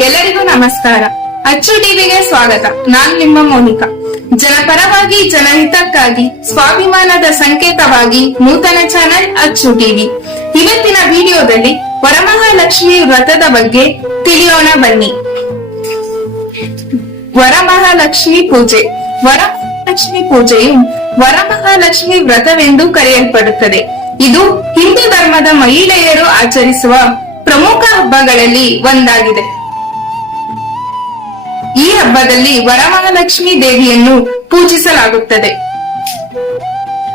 ಎಲ್ಲರಿಗೂ ನಮಸ್ಕಾರ. ಅಚ್ಚು ಟಿವಿಗೆ ಸ್ವಾಗತ. ನಾನು ನಿಮ್ಮ ಮೋನಿಕಾ. ಜನಪರವಾಗಿ ಜನಹಿತಕ್ಕಾಗಿ ಸ್ವಾಭಿಮಾನದ ಸಂಕೇತವಾಗಿ ನೂತನ ಚಾನೆಲ್ ಅಚ್ಚು ಟಿವಿ. ಇವತ್ತಿನ ವಿಡಿಯೋದಲ್ಲಿ ವರಮಹಾಲಕ್ಷ್ಮಿ ವ್ರತದ ಬಗ್ಗೆ ತಿಳಿಯೋಣ ಬನ್ನಿ. ವರಮಹಾಲಕ್ಷ್ಮಿ ಪೂಜೆ. ವರಮಹಾಲಕ್ಷ್ಮಿ ಪೂಜೆಯು ವರಮಹಾಲಕ್ಷ್ಮಿ ವ್ರತವೆಂದು ಕರೆಯಲ್ಪಡುತ್ತದೆ. ಇದು ಹಿಂದೂ ಧರ್ಮದ ಮಹಿಳೆಯರು ಆಚರಿಸುವ ಪ್ರಮುಖ ಹಬ್ಬಗಳಲ್ಲಿ ಒಂದಾಗಿದೆ. ಈ ಹಬ್ಬದಲ್ಲಿ ವರಮಹಾಲಕ್ಷ್ಮಿ ದೇವಿಯನ್ನು ಪೂಜಿಸಲಾಗುತ್ತದೆ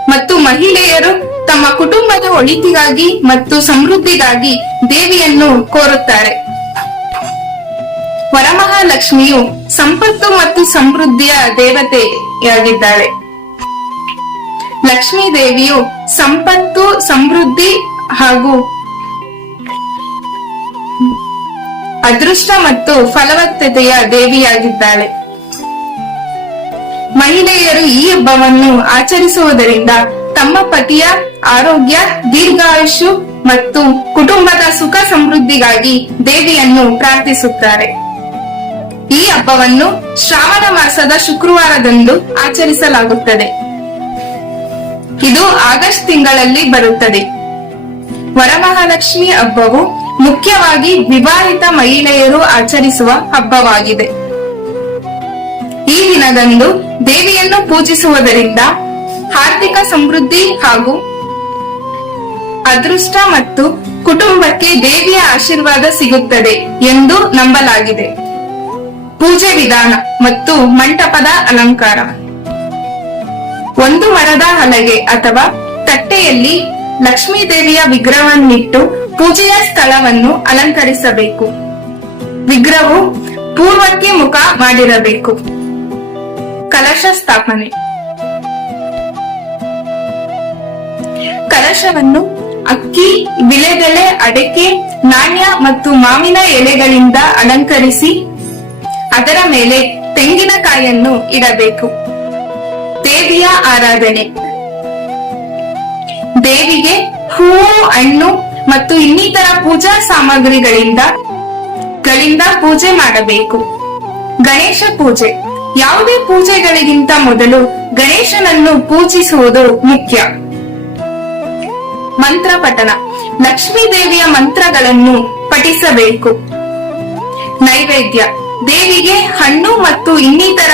ಮತ್ತು ಮಹಿಳೆಯರು ತಮ್ಮ ಕುಟುಂಬದ ಒಳಿತಿಗಾಗಿ ಮತ್ತು ಸಮೃದ್ಧಿಗಾಗಿ ದೇವಿಯನ್ನು ಕೋರುತ್ತಾರೆ. ವರಮಹಾಲಕ್ಷ್ಮಿಯು ಸಂಪತ್ತು ಮತ್ತು ಸಮೃದ್ಧಿಯ ದೇವತೆಯಾಗಿದ್ದಾಳೆ. ಲಕ್ಷ್ಮೀ ದೇವಿಯು ಸಂಪತ್ತು, ಸಮೃದ್ಧಿ ಹಾಗೂ ಅದೃಷ್ಟ ಮತ್ತು ಫಲವತ್ತತೆಯ ದೇವಿಯಾಗಿದ್ದಾಳೆ. ಮಹಿಳೆಯರು ಈ ಹಬ್ಬವನ್ನು ಆಚರಿಸುವುದರಿಂದ ತಮ್ಮ ಪತಿಯ ಆರೋಗ್ಯ, ದೀರ್ಘಾಯುಷು ಮತ್ತು ಕುಟುಂಬದ ಸುಖ ಸಮೃದ್ಧಿಗಾಗಿ ದೇವಿಯನ್ನು ಪ್ರಾರ್ಥಿಸುತ್ತಾರೆ. ಈ ಹಬ್ಬವನ್ನು ಶ್ರಾವಣ ಮಾಸದ ಶುಕ್ರವಾರದಂದು ಆಚರಿಸಲಾಗುತ್ತದೆ. ಇದು ಆಗಸ್ಟ್ ತಿಂಗಳಲ್ಲಿ ಬರುತ್ತದೆ. ವರಮಹಾಲಕ್ಷ್ಮಿ ಹಬ್ಬವು ಮುಖ್ಯವಾಗಿ ವಿವಾಹಿತ ಮಹಿಳೆಯರು ಆಚರಿಸುವ ಹಬ್ಬವಾಗಿದೆ. ಈ ದಿನದಂದು ದೇವಿಯನ್ನು ಪೂಜಿಸುವುದರಿಂದ ಆರ್ಥಿಕ ಸಮೃದ್ಧಿ ಹಾಗೂ ಅದೃಷ್ಟ ಮತ್ತು ಕುಟುಂಬಕ್ಕೆ ದೇವಿಯ ಆಶೀರ್ವಾದ ಸಿಗುತ್ತದೆ ಎಂದು ನಂಬಲಾಗಿದೆ. ಪೂಜೆ ವಿಧಾನ ಮತ್ತು ಮಂಟಪದ ಅಲಂಕಾರ. ಒಂದು ಮರದ ಹಲಗೆ ಅಥವಾ ತಟ್ಟೆಯಲ್ಲಿ ಲಕ್ಷ್ಮೀ ದೇವಿಯ ವಿಗ್ರಹವನ್ನಿಟ್ಟು ಪೂಜೆಯ ಸ್ಥಳವನ್ನು ಅಲಂಕರಿಸಬೇಕು. ವಿಗ್ರಹವು ಪೂರ್ವಕ್ಕೆ ಮುಖ ಮಾಡಿರಬೇಕು. ಕಲಶ ಸ್ಥಾಪನೆ. ಕಲಶವನ್ನು ಅಕ್ಕಿ, ವಿಳೆದೆಲೆ, ಅಡಕೆ, ನಾಣ್ಯ ಮತ್ತು ಮಾವಿನ ಎಲೆಗಳಿಂದ ಅಲಂಕರಿಸಿ ಅದರ ಮೇಲೆ ತೆಂಗಿನಕಾಯಿಯನ್ನು ಇಡಬೇಕು. ದೇವಿಯ ಆರಾಧನೆ. ದೇವಿಗೆ ಹೂವು, ಹಣ್ಣು ಮತ್ತು ಇನ್ನಿತರ ಪೂಜಾ ಸಾಮಗ್ರಿಗಳಿಂದ ಪೂಜೆ ಮಾಡಬೇಕು. ಗಣೇಶ ಪೂಜೆ. ಯಾವುದೇ ಪೂಜೆಗಳಿಗಿಂತ ಮೊದಲು ಗಣೇಶನನ್ನು ಪೂಜಿಸುವುದು ಮುಖ್ಯ. ಮಂತ್ರ ಪಠಣ. ಲಕ್ಷ್ಮೀ ದೇವಿಯ ಮಂತ್ರಗಳನ್ನು ಪಠಿಸಬೇಕು. ನೈವೇದ್ಯ. ದೇವಿಗೆ ಹಣ್ಣು ಮತ್ತು ಇನ್ನಿತರ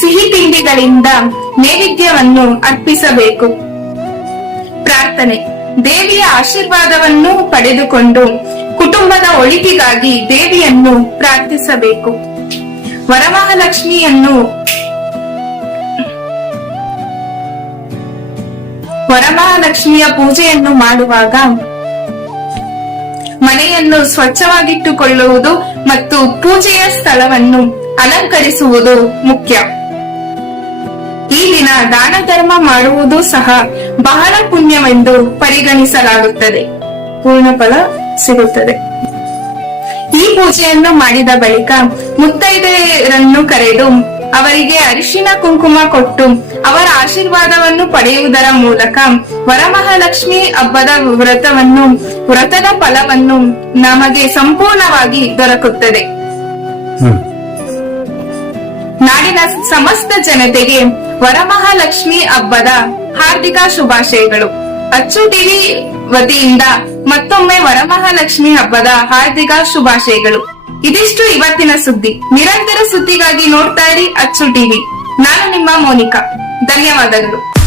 ಸಿಹಿ ತಿಂಡಿಗಳಿಂದ ನೈವೇದ್ಯವನ್ನು ಅರ್ಪಿಸಬೇಕು. ಪ್ರಾರ್ಥನೆ. ದೇವಿಯ ಆಶೀರ್ವಾದವನ್ನು ಪಡೆದುಕೊಂಡು ಕುಟುಂಬದ ಒಳಿತಿಗಾಗಿ ದೇವಿಯನ್ನು ಪ್ರಾರ್ಥಿಸಬೇಕು. ವರಮಹಾಲಕ್ಷ್ಮಿಯ ಪೂಜೆಯನ್ನು ಮಾಡುವಾಗ ಮನೆಯನ್ನು ಸ್ವಚ್ಛವಾಗಿಟ್ಟುಕೊಳ್ಳುವುದು ಮತ್ತು ಪೂಜೆಯ ಸ್ಥಳವನ್ನು ಅಲಂಕರಿಸುವುದು ಮುಖ್ಯ. ಈ ದಿನ ದಾನ ಧರ್ಮ ಮಾಡುವುದು ಸಹ ಬಹಳ ಪುಣ್ಯವೆಂದು ಪರಿಗಣಿಸಲಾಗುತ್ತದೆ. ಪೂರ್ಣ ಫಲ ಸಿಗುತ್ತದೆ. ಈ ಪೂಜೆಯನ್ನು ಮಾಡಿದ ಬಳಿಕ ಮುತ್ತೈದೆಯರನ್ನು ಕರೆದು ಅವರಿಗೆ ಅರಿಶಿನ ಕುಂಕುಮ ಕೊಟ್ಟು ಅವರ ಆಶೀರ್ವಾದವನ್ನು ಪಡೆಯುವುದರ ಮೂಲಕ ವರಮಹಾಲಕ್ಷ್ಮಿ ಹಬ್ಬದ ವ್ರತದ ಫಲವನ್ನು ನಮಗೆ ಸಂಪೂರ್ಣವಾಗಿ ದೊರಕುತ್ತದೆ. ನಾಡಿನ ಸಮಸ್ತ ಜನತೆಗೆ ವರಮಹಾಲಕ್ಷ್ಮಿ ಹಬ್ಬದ ಹಾರ್ದಿಕ ಶುಭಾಶಯಗಳು. ಅಚ್ಚು ಟಿವಿ ವತಿಯಿಂದ ಮತ್ತೊಮ್ಮೆ ವರಮಹಾಲಕ್ಷ್ಮಿ ಹಬ್ಬದ ಹಾರ್ದಿಕ ಶುಭಾಶಯಗಳು. ಇದಿಷ್ಟು ಇವತ್ತಿನ ಸುದ್ದಿ. ನಿರಂತರ ಸುದ್ದಿಗಾಗಿ ನೋಡ್ತಾ ಇರಿ ಅಚ್ಚು ಟಿವಿ. ನಾನು ನಿಮ್ಮ ಮೋನಿಕಾ. ಧನ್ಯವಾದಗಳು.